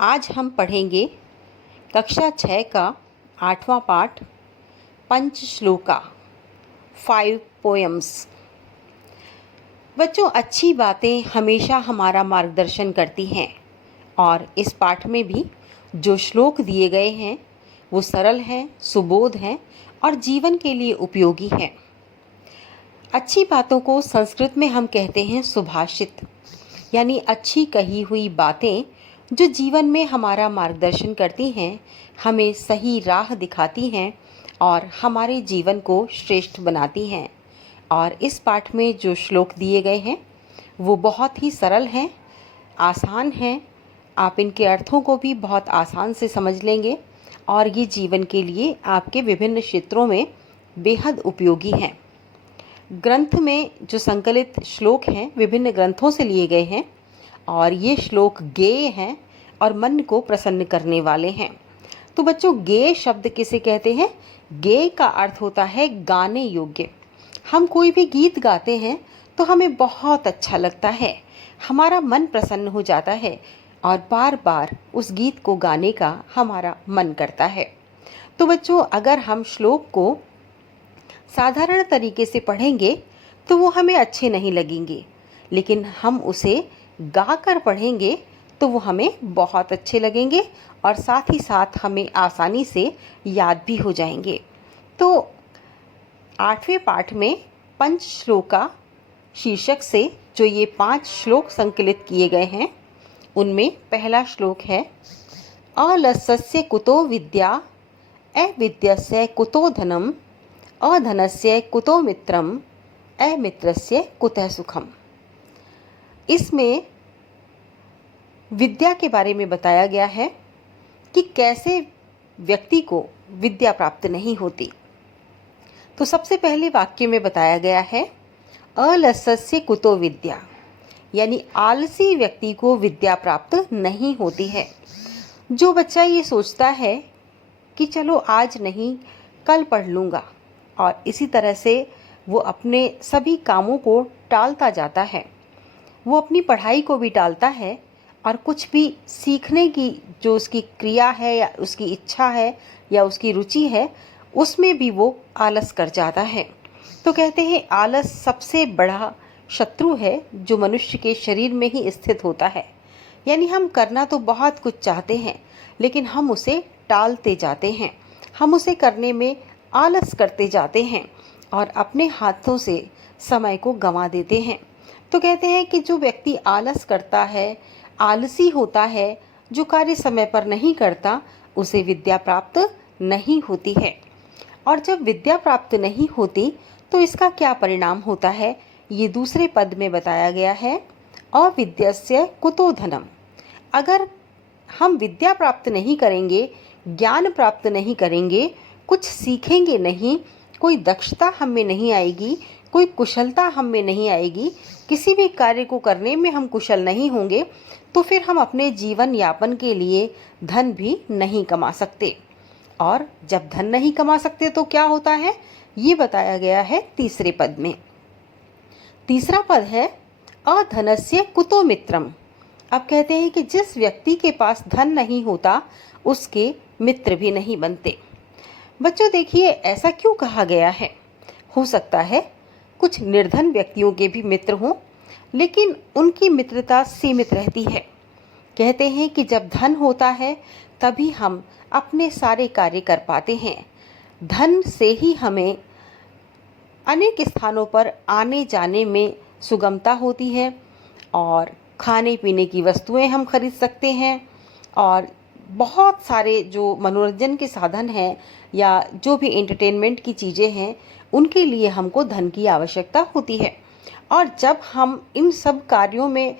आज हम पढ़ेंगे कक्षा 6 का 8वां पाठ पंचश्लोका 5 पोएम्स। बच्चों, अच्छी बातें हमेशा हमारा मार्गदर्शन करती हैं और इस पाठ में भी जो श्लोक दिए गए हैं वो सरल हैं, सुबोध हैं और जीवन के लिए उपयोगी हैं। अच्छी बातों को संस्कृत में हम कहते हैं सुभाषित, यानी अच्छी कही हुई बातें जो जीवन में हमारा मार्गदर्शन करती हैं, हमें सही राह दिखाती हैं और हमारे जीवन को श्रेष्ठ बनाती हैं। और इस पाठ में जो श्लोक दिए गए हैं वो बहुत ही सरल हैं, आसान हैं। आप इनके अर्थों को भी बहुत आसान से समझ लेंगे और ये जीवन के लिए आपके विभिन्न क्षेत्रों में बेहद उपयोगी हैं। ग्रंथ में जो संकलित श्लोक हैं विभिन्न ग्रंथों से लिए गए हैं और ये श्लोक गेय हैं और मन को प्रसन्न करने वाले हैं। तो बच्चों, गेय शब्द किसे कहते हैं? गेय का अर्थ होता है गाने योग्य। हम कोई भी गीत गाते हैं तो हमें बहुत अच्छा लगता है, हमारा मन प्रसन्न हो जाता है और बार बार उस गीत को गाने का हमारा मन करता है। तो बच्चों, अगर हम श्लोक को साधारण तरीके से पढ़ेंगे तो वो हमें अच्छे नहीं लगेंगे, लेकिन हम उसे गाकर पढ़ेंगे तो वो हमें बहुत अच्छे लगेंगे और साथ ही साथ हमें आसानी से याद भी हो जाएंगे। तो 8वें पाठ में पंचश्लोका शीर्षक से जो ये 5 श्लोक संकलित किए गए हैं उनमें पहला श्लोक है अलस्यस्य कुतो विद्या अविद्यस्य कुतो धनम अधनस्य कुतो मित्रम अमित्रस्य कुतः सुखम। इसमें विद्या के बारे में बताया गया है कि कैसे व्यक्ति को विद्या प्राप्त नहीं होती। तो सबसे पहले वाक्य में बताया गया है अलस्यस्य कुतो विद्या, यानी आलसी व्यक्ति को विद्या प्राप्त नहीं होती है। जो बच्चा ये सोचता है कि चलो आज नहीं कल पढ़ लूँगा और इसी तरह से वो अपने सभी कामों को टालता जाता है, वो अपनी पढ़ाई को भी टालता है और कुछ भी सीखने की जो उसकी क्रिया है या उसकी इच्छा है या उसकी रुचि है उसमें भी वो आलस कर जाता है। तो कहते हैं आलस सबसे बड़ा शत्रु है जो मनुष्य के शरीर में ही स्थित होता है। यानी हम करना तो बहुत कुछ चाहते हैं लेकिन हम उसे टालते जाते हैं, हम उसे करने में आलस करते जाते हैं और अपने हाथों से समय को गंवा देते हैं। तो कहते हैं कि जो व्यक्ति आलस करता है, आलसी होता है, जो कार्य समय पर नहीं करता, उसे विद्या प्राप्त नहीं होती है। और जब विद्या प्राप्त नहीं होती तो इसका क्या परिणाम होता है, ये दूसरे पद में बताया गया है अविद्यस्य कुतो धनम। अगर हम विद्या प्राप्त नहीं करेंगे, ज्ञान प्राप्त नहीं करेंगे, कुछ सीखेंगे नहीं, कोई दक्षता हम में नहीं आएगी, कोई कुशलता हम में नहीं आएगी, किसी भी कार्य को करने में हम कुशल नहीं होंगे, तो फिर हम अपने जीवन यापन के लिए धन भी नहीं कमा सकते। और जब धन नहीं कमा सकते तो क्या होता है, ये बताया गया है तीसरे पद में। तीसरा पद है अधनस्य कुतो मित्रम। अब कहते हैं कि जिस व्यक्ति के पास धन नहीं होता उसके मित्र भी नहीं बनते। बच्चों देखिए, ऐसा क्यों कहा गया है? हो सकता है कुछ निर्धन व्यक्तियों के भी मित्र हों, लेकिन उनकी मित्रता सीमित रहती है। कहते हैं कि जब धन होता है तभी हम अपने सारे कार्य कर पाते हैं। धन से ही हमें अनेक स्थानों पर आने जाने में सुगमता होती है और खाने पीने की वस्तुएं हम खरीद सकते हैं और बहुत सारे जो मनोरंजन के साधन हैं या जो भी एंटरटेनमेंट की चीज़ें हैं उनके लिए हमको धन की आवश्यकता होती है। और जब हम इन सब कार्यों में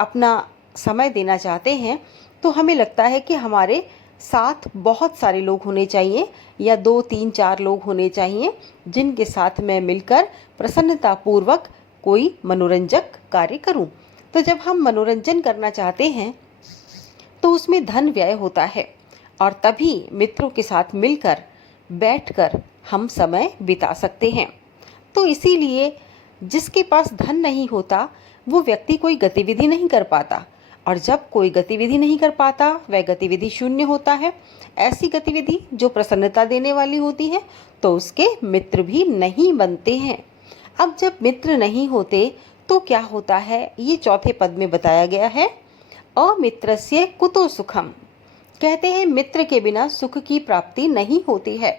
अपना समय देना चाहते हैं तो हमें लगता है कि हमारे साथ बहुत सारे लोग होने चाहिए या 2, 3, 4 लोग होने चाहिए जिनके साथ मैं मिलकर प्रसन्नतापूर्वक कोई मनोरंजक कार्य करूं। तो जब हम मनोरंजन करना चाहते हैं तो उसमें धन व्यय होता है और तभी मित्रों के साथ मिलकर बैठकर हम समय बिता सकते हैं। तो इसीलिए जिसके पास धन नहीं होता वो व्यक्ति कोई गतिविधि नहीं कर पाता और जब कोई गतिविधि नहीं कर पाता वह गतिविधि शून्य होता है। ऐसी गतिविधि जो प्रसन्नता देने वाली होती है तो उसके मित्र भी नहीं बनते हैं। अब जब मित्र नहीं होते तो क्या होता है, ये चौथे पद में बताया गया है। अमित्रस्य कुतो सुखम, कहते हैं मित्र के बिना सुख की प्राप्ति नहीं होती है।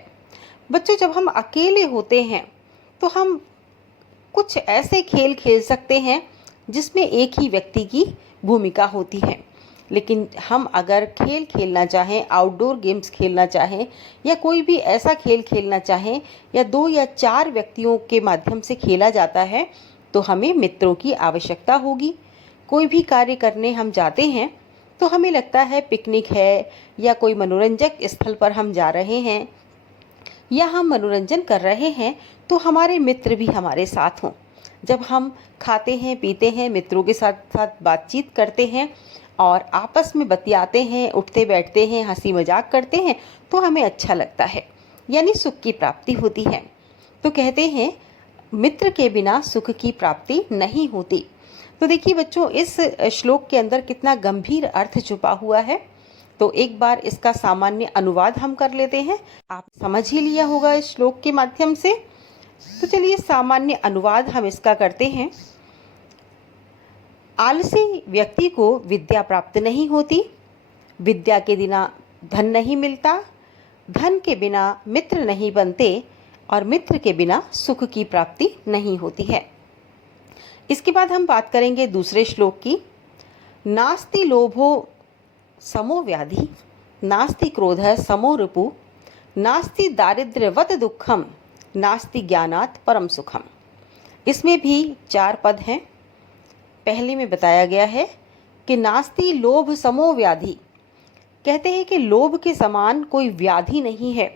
बच्चों, जब हम अकेले होते हैं तो हम कुछ ऐसे खेल खेल सकते हैं जिसमें एक ही व्यक्ति की भूमिका होती है, लेकिन हम अगर खेल खेलना चाहें, आउटडोर गेम्स खेलना चाहें या कोई भी ऐसा खेल खेलना चाहें या 2 या 4 व्यक्तियों के माध्यम से खेला जाता है तो हमें मित्रों की आवश्यकता होगी। कोई भी कार्य करने हम जाते हैं तो हमें लगता है पिकनिक है या कोई मनोरंजक स्थल पर हम जा रहे हैं या हम मनोरंजन कर रहे हैं तो हमारे मित्र भी हमारे साथ हों। जब हम खाते हैं, पीते हैं, मित्रों के साथ साथ बातचीत करते हैं और आपस में बतियाते हैं, उठते बैठते हैं, हंसी मजाक करते हैं तो हमें अच्छा लगता है, यानी सुख की प्राप्ति होती है। तो कहते हैं मित्र के बिना सुख की प्राप्ति नहीं होती। तो देखिए बच्चों, इस श्लोक के अंदर कितना गंभीर अर्थ छुपा हुआ है। तो एक बार इसका सामान्य अनुवाद हम कर लेते हैं। आप समझ ही लिया होगा इस श्लोक के माध्यम से। तो चलिए सामान्य अनुवाद हम इसका करते हैं। आलसी व्यक्ति को विद्या प्राप्त नहीं होती, विद्या के बिना धन नहीं मिलता, धन के बिना मित्र नहीं बनते और मित्र के बिना सुख की प्राप्ति नहीं होती है। इसके बाद हम बात करेंगे दूसरे श्लोक की। नास्ति लोभो समो व्याधि, नास्ति क्रोधः समो रिपु, नास्ति दारिद्र्यवत दुखम, नास्ति ज्ञानात् परम सुखम। इसमें भी 4 पद हैं। पहले में बताया गया है कि नास्ति लोभ समो व्याधि, कहते हैं कि लोभ के समान कोई व्याधि नहीं है,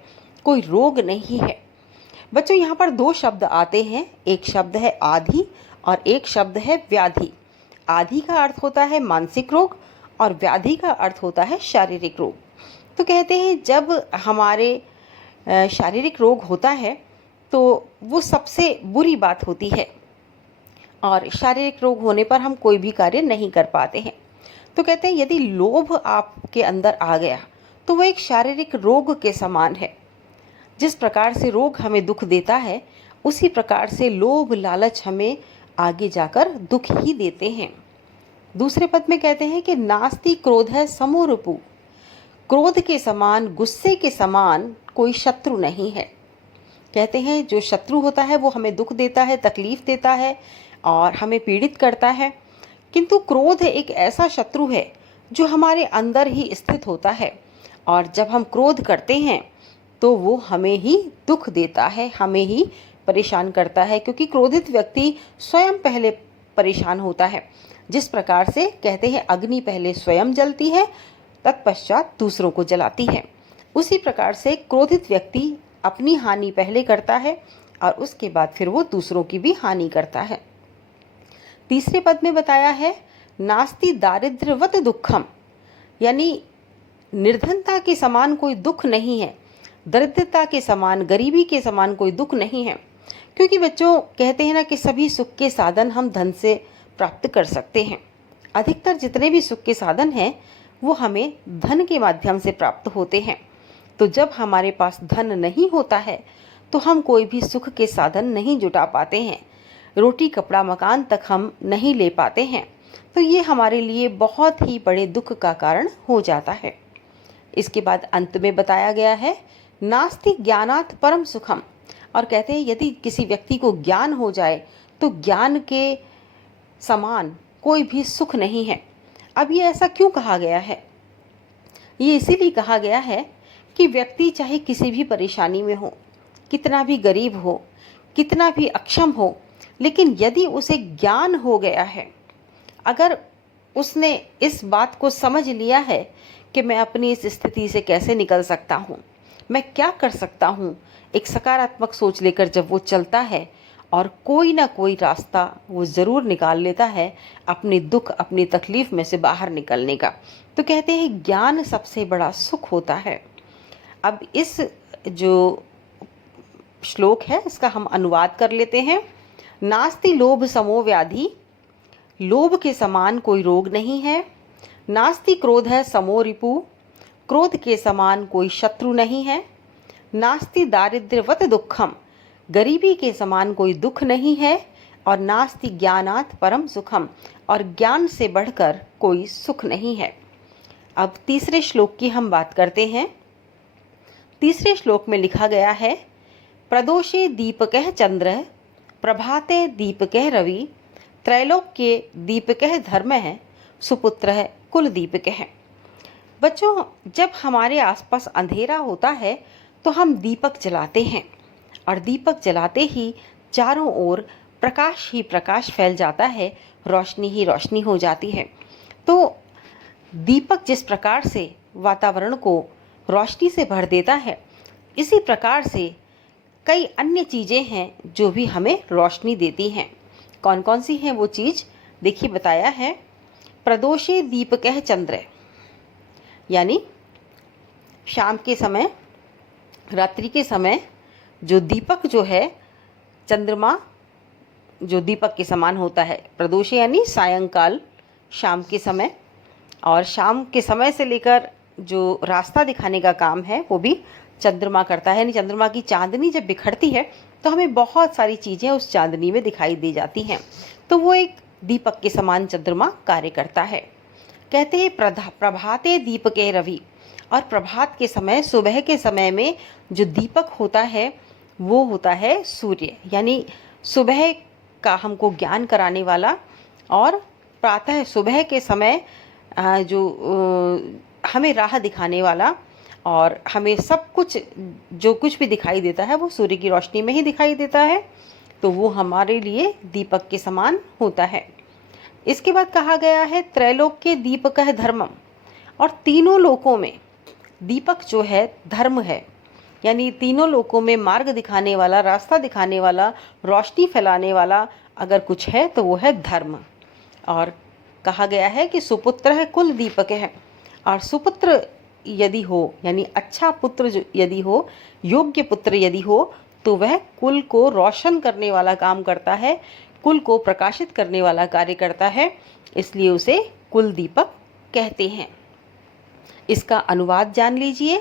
कोई रोग नहीं है। बच्चों, यहाँ पर 2 शब्द आते हैं, एक शब्द है आधि और एक शब्द है व्याधि। आधि का अर्थ होता है मानसिक रोग और व्याधि का अर्थ होता है शारीरिक रोग। तो कहते हैं जब हमारे शारीरिक रोग होता है तो वो सबसे बुरी बात होती है और शारीरिक रोग होने पर हम कोई भी कार्य नहीं कर पाते हैं। तो कहते हैं यदि लोभ आपके अंदर आ गया तो वो एक शारीरिक रोग के समान है। जिस प्रकार से रोग हमें दुख देता है उसी प्रकार से लोभ लालच हमें आगे जाकर दुख ही देते हैं। दूसरे पद में कहते हैं कि नास्ति क्रोधः समो रिपु, क्रोध के समान, गुस्से के समान कोई शत्रु नहीं है। कहते हैं जो शत्रु होता है वो हमें दुख देता है, तकलीफ देता है और हमें पीड़ित करता है, किंतु क्रोध एक ऐसा शत्रु है जो हमारे अंदर ही स्थित होता है और जब हम क्रोध करते हैं तो वो हमें ही दुख देता है, हमें ही परेशान करता है, क्योंकि क्रोधित व्यक्ति स्वयं पहले परेशान होता है। जिस प्रकार से कहते हैं अग्नि पहले स्वयं जलती है तत्पश्चात दूसरों को जलाती है, उसी प्रकार से क्रोधित व्यक्ति अपनी हानि पहले करता है और उसके बाद फिर वो दूसरों की भी हानि करता है। तीसरे पद में बताया है नास्ति दारिद्र्यवत दुखम, यानी निर्धनता के समान कोई दुख नहीं है, दरिद्रता के समान, गरीबी के समान कोई दुख नहीं है। क्योंकि बच्चों कहते हैं ना कि सभी सुख के साधन हम धन से प्राप्त कर सकते हैं। अधिकतर जितने भी सुख के साधन हैं वो हमें धन के माध्यम से प्राप्त होते हैं। तो जब हमारे पास धन नहीं होता है तो हम कोई भी सुख के साधन नहीं जुटा पाते हैं, रोटी कपड़ा मकान तक हम नहीं ले पाते हैं। तो ये हमारे लिए बहुत ही बड़े दुख का कारण हो जाता है। इसके बाद अंत में बताया गया है नास्ति ज्ञानात् परम सुखम, और कहते हैं यदि किसी व्यक्ति को ज्ञान हो जाए तो ज्ञान के समान कोई भी सुख नहीं है। अब ये ऐसा क्यों कहा गया है? ये इसीलिए कहा गया है कि व्यक्ति चाहे किसी भी परेशानी में हो, कितना भी गरीब हो, कितना भी अक्षम हो, लेकिन यदि उसे ज्ञान हो गया है, अगर उसने इस बात को समझ लिया है कि मैं अपनी इस स्थिति से कैसे निकल सकता हूँ, मैं क्या कर सकता हूँ, एक सकारात्मक सोच लेकर जब वो चलता है और कोई ना कोई रास्ता वो ज़रूर निकाल लेता है अपने दुख, अपनी तकलीफ़ में से बाहर निकलने का। तो कहते हैं ज्ञान सबसे बड़ा सुख होता है। अब इस जो श्लोक है इसका हम अनुवाद कर लेते हैं। नास्ति लोभ समो व्याधि, लोभ के समान कोई रोग नहीं है, नास्ति क्रोध है समो रिपु, क्रोध के समान कोई शत्रु नहीं है। नास्ति दारिद्र्यवत दुखम, गरीबी के समान कोई दुख नहीं है। और नास्ति ज्ञानात् परम सुखम, और ज्ञान से बढ़कर कोई सुख नहीं है। अब तीसरे श्लोक की हम बात करते हैं। तीसरे श्लोक में लिखा गया है, प्रदोषे दीपकः चंद्र, प्रभाते दीपकः रवि, त्रैलोक्ये दीपकः धर्मः, सुपुत्रः कुल दीपकः। बच्चों, जब हमारे आसपास अंधेरा होता है तो हम दीपक जलाते हैं, और दीपक जलाते ही चारों ओर प्रकाश ही प्रकाश फैल जाता है, रोशनी ही रोशनी हो जाती है। तो दीपक जिस प्रकार से वातावरण को रोशनी से भर देता है, इसी प्रकार से कई अन्य चीज़ें हैं जो भी हमें रोशनी देती हैं। कौन कौन सी हैं वो चीज़? देखिए, बताया है, प्रदोषे दीपकः चंद्र, यानी शाम के समय, रात्रि के समय जो दीपक जो है, चंद्रमा जो दीपक के समान होता है। प्रदोषे यानी सायंकाल, शाम के समय, और शाम के समय से लेकर जो रास्ता दिखाने का काम है वो भी चंद्रमा करता है। यानी चंद्रमा की चांदनी जब बिखरती है तो हमें बहुत सारी चीज़ें उस चांदनी में दिखाई दे जाती हैं, तो वो एक दीपक के समान चंद्रमा कार्य करता है। कहते हैं प्रभाते दीपके रवि, और प्रभात के समय, सुबह के समय में जो दीपक होता है वो होता है सूर्य, यानी सुबह का हमको ज्ञान कराने वाला, और प्रातः सुबह के समय जो हमें राह दिखाने वाला, और हमें सब कुछ जो कुछ भी दिखाई देता है वो सूर्य की रोशनी में ही दिखाई देता है, तो वो हमारे लिए दीपक के समान होता है। इसके बाद कहा गया है, त्रैलोक्य दीपकः धर्मम, और तीनों लोकों में दीपक जो है धर्म है, यानी तीनों लोकों में मार्ग दिखाने वाला, रास्ता दिखाने वाला, रोशनी फैलाने वाला अगर कुछ है तो वो है धर्म। और कहा गया है कि सुपुत्र है कुल दीपक है, और सुपुत्र यदि हो, यानी अच्छा पुत्र यदि हो, योग्य पुत्र यदि हो, तो वह कुल को रोशन करने वाला काम करता है, कुल को प्रकाशित करने वाला कार्य करता है, इसलिए उसे कुल दीपक कहते हैं। इसका अनुवाद जान लीजिए।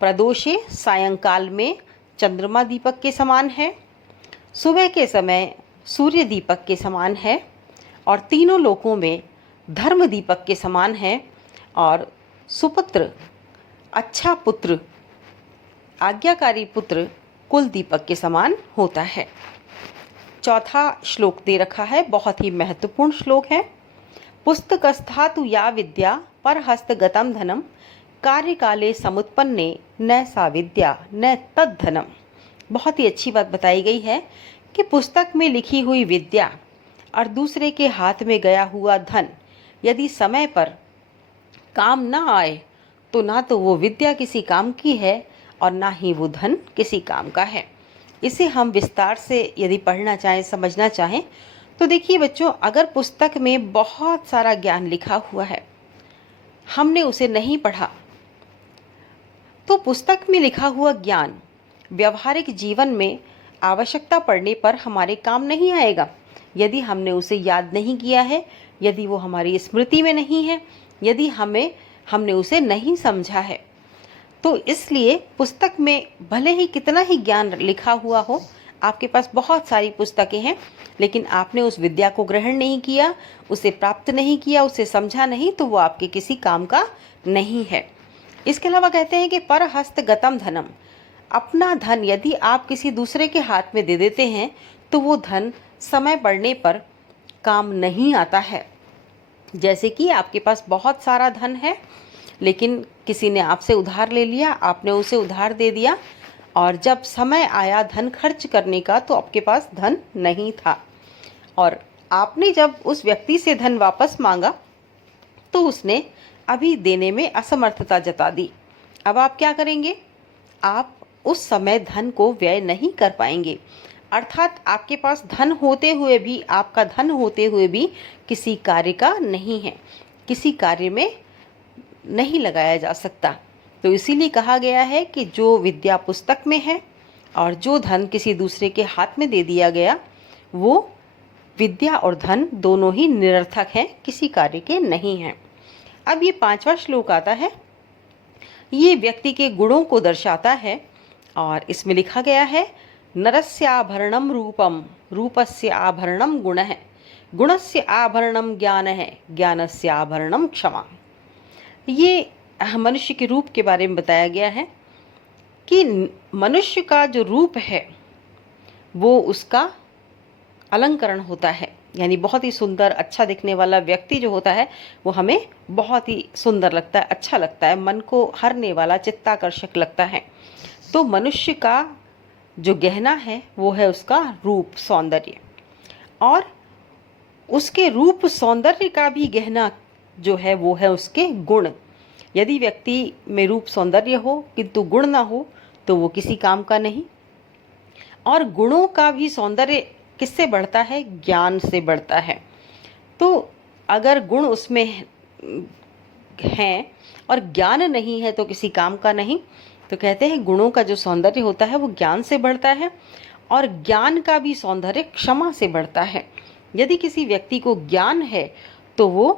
प्रदोषे सायंकाल में चंद्रमा दीपक के समान है, सुबह के समय सूर्य दीपक के समान है, और तीनों लोकों में धर्म दीपक के समान है, और सुपुत्र, अच्छा पुत्र, आज्ञाकारी पुत्र कुल दीपक के समान होता है। चौथा श्लोक दे रखा है, बहुत ही महत्वपूर्ण श्लोक है। पुस्तकस्थातु या विद्या पर हस्तगतम धनम, कार्यकाले समुत्पन्ने न सा विद्या न तद्धनम। बहुत ही अच्छी बात बताई गई है कि पुस्तक में लिखी हुई विद्या और दूसरे के हाथ में गया हुआ धन यदि समय पर काम ना आए तो ना तो वो विद्या किसी काम की है और ना ही वो धन किसी काम का है। इसे हम विस्तार से यदि पढ़ना चाहें, समझना चाहें, तो देखिए बच्चों, अगर पुस्तक में बहुत सारा ज्ञान लिखा हुआ है, हमने उसे नहीं पढ़ा, तो पुस्तक में लिखा हुआ ज्ञान व्यावहारिक जीवन में आवश्यकता पड़ने पर हमारे काम नहीं आएगा। यदि हमने उसे याद नहीं किया है, यदि वो हमारी स्मृति में नहीं है, यदि हमने उसे नहीं समझा है, तो इसलिए पुस्तक में भले ही कितना ही ज्ञान लिखा हुआ हो, आपके पास बहुत सारी पुस्तकें हैं, लेकिन आपने उस विद्या को ग्रहण नहीं किया, उसे प्राप्त नहीं किया, उसे समझा नहीं, तो वो आपके किसी काम का नहीं है। इसके अलावा कहते हैं कि पर हस्तगतम धनम, अपना धन यदि आप किसी दूसरे के हाथ में दे देते हैं तो वो धन समय पड़ने पर काम नहीं आता है। जैसे कि आपके पास बहुत सारा धन है, लेकिन किसी ने आपसे उधार ले लिया, आपने उसे उधार दे दिया, और जब समय आया धन खर्च करने का तो आपके पास धन नहीं था, और आपने जब उस व्यक्ति से धन वापस मांगा तो उसने अभी देने में असमर्थता जता दी। अब आप क्या करेंगे? आप उस समय धन को व्यय नहीं कर पाएंगे। अर्थात आपके पास धन होते हुए भी, आपका धन होते हुए भी किसी कार्य का नहीं है, किसी कार्य में नहीं लगाया जा सकता। तो इसीलिए कहा गया है कि जो विद्या पुस्तक में है और जो धन किसी दूसरे के हाथ में दे दिया गया, वो विद्या और धन दोनों ही निरर्थक हैं, किसी कार्य के नहीं हैं। अब ये 5वां श्लोक आता है, ये व्यक्ति के गुणों को दर्शाता है और इसमें लिखा गया है नरस्याभरणम रूपम, रूपस्य आभरणम गुणः, गुणस्य आभरणम ज्ञानः, ज्ञानस्य आभरणम क्षमा। ये मनुष्य के रूप के बारे में बताया गया है कि मनुष्य का जो रूप है वो उसका अलंकरण होता है, यानी बहुत ही सुंदर अच्छा दिखने वाला व्यक्ति जो होता है वो हमें बहुत ही सुंदर लगता है, अच्छा लगता है, मन को हरने वाला, चित्ताकर्षक लगता है। तो मनुष्य का जो गहना है वो है उसका रूप, सौंदर्य, और उसके रूप सौंदर्य का भी गहना जो है वो है उसके गुण। यदि व्यक्ति में रूप सौंदर्य हो किंतु गुण ना हो तो वो किसी काम का नहीं। और गुणों का भी सौंदर्य किससे बढ़ता है? ज्ञान से बढ़ता है। तो अगर गुण उसमें हैं और ज्ञान नहीं है तो किसी काम का नहीं। तो कहते हैं गुणों का जो सौंदर्य होता है वो ज्ञान से बढ़ता है, और ज्ञान का भी सौंदर्य क्षमा से बढ़ता है। यदि किसी व्यक्ति को ज्ञान है तो वो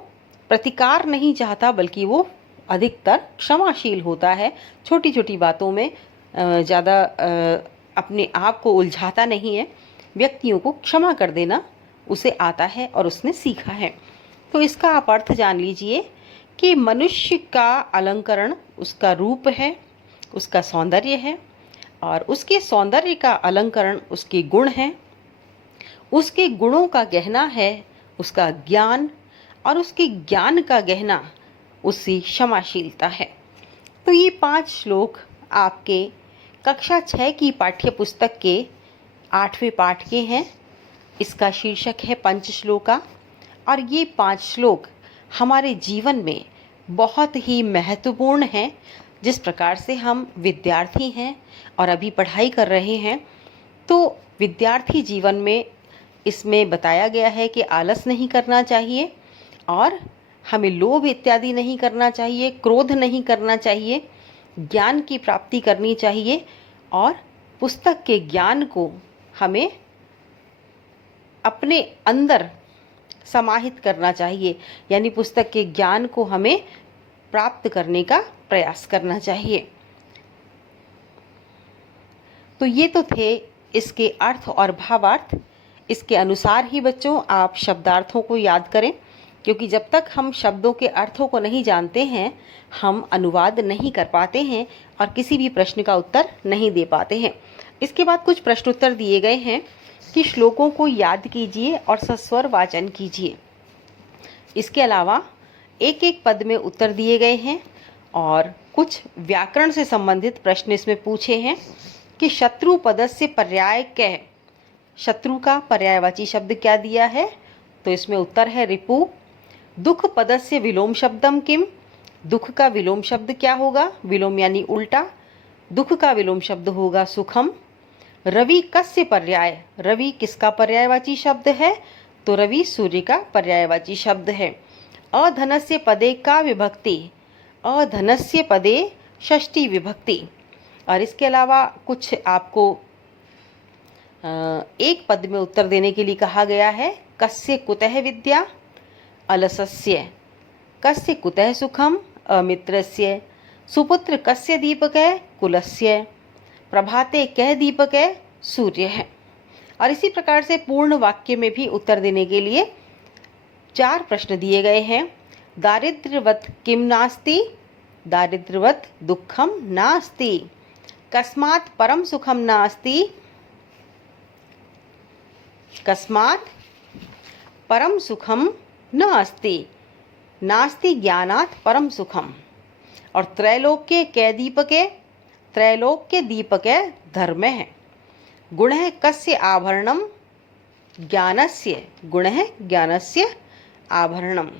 प्रतिकार नहीं चाहता, बल्कि वो अधिकतर क्षमाशील होता है। छोटी छोटी बातों में ज़्यादा अपने आप को उलझाता नहीं है। व्यक्तियों को क्षमा कर देना उसे आता है और उसने सीखा है। तो इसका आप अर्थ जान लीजिए कि मनुष्य का अलंकरण उसका रूप है, उसका सौंदर्य है, और उसके सौंदर्य का अलंकरण उसके गुण हैं, उसके गुणों का गहना है उसका ज्ञान, और उसके ज्ञान का गहना उसकी क्षमाशीलता है। तो ये 5 श्लोक आपके कक्षा 6 की पाठ्य पुस्तक के 8वें पाठ के हैं। इसका शीर्षक है पंचश्लोका, और ये 5 श्लोक हमारे जीवन में बहुत ही महत्वपूर्ण हैं। जिस प्रकार से हम विद्यार्थी हैं और अभी पढ़ाई कर रहे हैं, तो विद्यार्थी जीवन में इसमें बताया गया है कि आलस नहीं करना चाहिए, और हमें लोभ इत्यादि नहीं करना चाहिए, क्रोध नहीं करना चाहिए, ज्ञान की प्राप्ति करनी चाहिए, और पुस्तक के ज्ञान को हमें अपने अंदर समाहित करना चाहिए, यानी पुस्तक के ज्ञान को हमें प्राप्त करने का प्रयास करना चाहिए। तो ये तो थे इसके अर्थ और भावार्थ। इसके अनुसार ही बच्चों आप शब्दार्थों को याद करें, क्योंकि जब तक हम शब्दों के अर्थों को नहीं जानते हैं हम अनुवाद नहीं कर पाते हैं और किसी भी प्रश्न का उत्तर नहीं दे पाते हैं। इसके बाद कुछ प्रश्नोत्तर दिए गए हैं कि श्लोकों को याद कीजिए और सस्वर वाचन कीजिए। इसके अलावा एक एक पद में उत्तर दिए गए हैं, और कुछ व्याकरण से संबंधित प्रश्न इसमें पूछे हैं कि शत्रु पदस्य पर्याय कै, शत्रु का पर्यायवाची शब्द क्या दिया है? तो इसमें उत्तर है रिपु। दुख पदस्य विलोम शब्दम किम, दुख का विलोम शब्द क्या होगा? विलोम यानी उल्टा। दुख का विलोम शब्द होगा सुखम। रवि कस्य पर्याय, रवि किसका पर्यायवाची शब्द है? तो रवि सूर्य का पर्यायवाची शब्द है। अधनस्य पदे का विभक्ति, अधनस्य पदे षष्ठी विभक्ति। और इसके अलावा कुछ आपको एक पद में उत्तर देने के लिए कहा गया है। कस्य कुतः विद्या, अलसस्य, कस्य कुतः सुखम, अमित्रस्य, सुपुत्र कस्य दीपकः, कुलस्य, प्रभाते कः दीपकः, सूर्य है। और इसी प्रकार से पूर्ण वाक्य में भी उत्तर देने के लिए 4 प्रश्न दिए गए हैं। दारिद्र्यवत् किम नास्ति, दारिद्र्यवत् दुःखम नास्ति, कस्मात् परम सुखम नास्ति, कस्मात् परम सुखम न अस्ति, नास्ति ज्ञानात् परम सुखम। और त्रैलोक्य कै दीपके, त्रैलोक्य दीपके धर्म है। गुणः कस्य आभरणम, ज्ञानस्य, गुणः ज्ञानस्य आभरणम।